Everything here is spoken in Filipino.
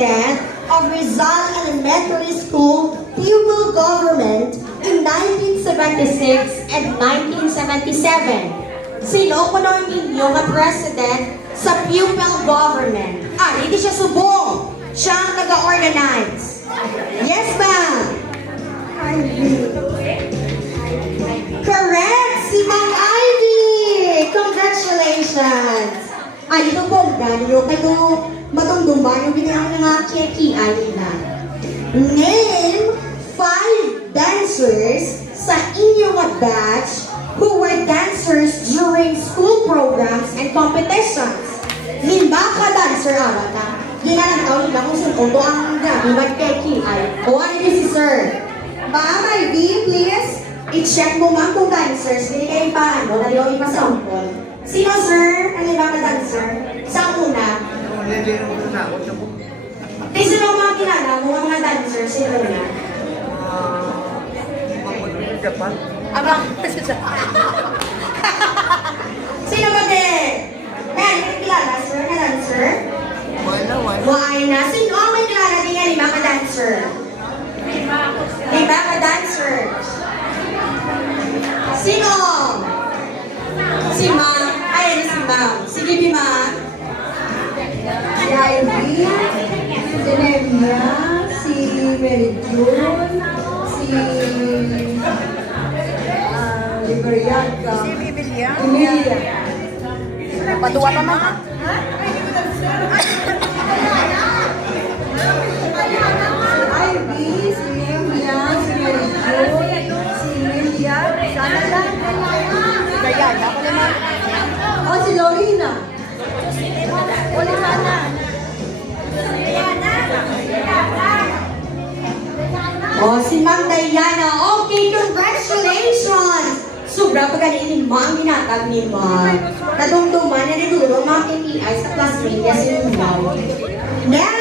president of Rizal Elementary School Pupil Government in 1976 and 1977. Sino ko nung ninyo nga president sa pupil government? Hindi siya subong. Siya ang nag-organize. Yes, ma'am. Correct! Si Ma'am Ivy! Congratulations! Ito po, ganyo kayo matungduman yung binayang nga kaya nila. Name 5 dancers sa inyong batch who were dancers during school programs and competitions. Limba ka dancer, ta? Ginanang tao nila kung saan ito ang gabi mag-kaya. O ano si sir? Ma'am Ivy, please, i-check mo ma'am kung dancers. Binigay pa, ano, naliw ipasampol. Sino, sir? Ang iba ka dancer? Sa una? Sino mga kilala mo, mga dancers? Sino na? Sino ba din? Yan, may kilala, sir, na dancer? Why na? Sino ang may kilala din yan, lima ka dancer? Lima ka dancer? Sino? Si Ma'am. Ayan si Ma'am. Sige, di Ma'am. Si Ivy, si Nemia, si Mary June, si Liberiaca, si Emilia. Patuwa pa man. Ivy, si Nemia, si Mary June, si Emilia. Sana lang. Gaya, ako naman. Si Lorena. Uli sana. Si Ma'am Diana. Okay, congratulations! Sobra pa ganun Ma'am, binatag ni Ma'am. Nadungduman na naguro mga KPI sa classmate niya si Ma'am. Next!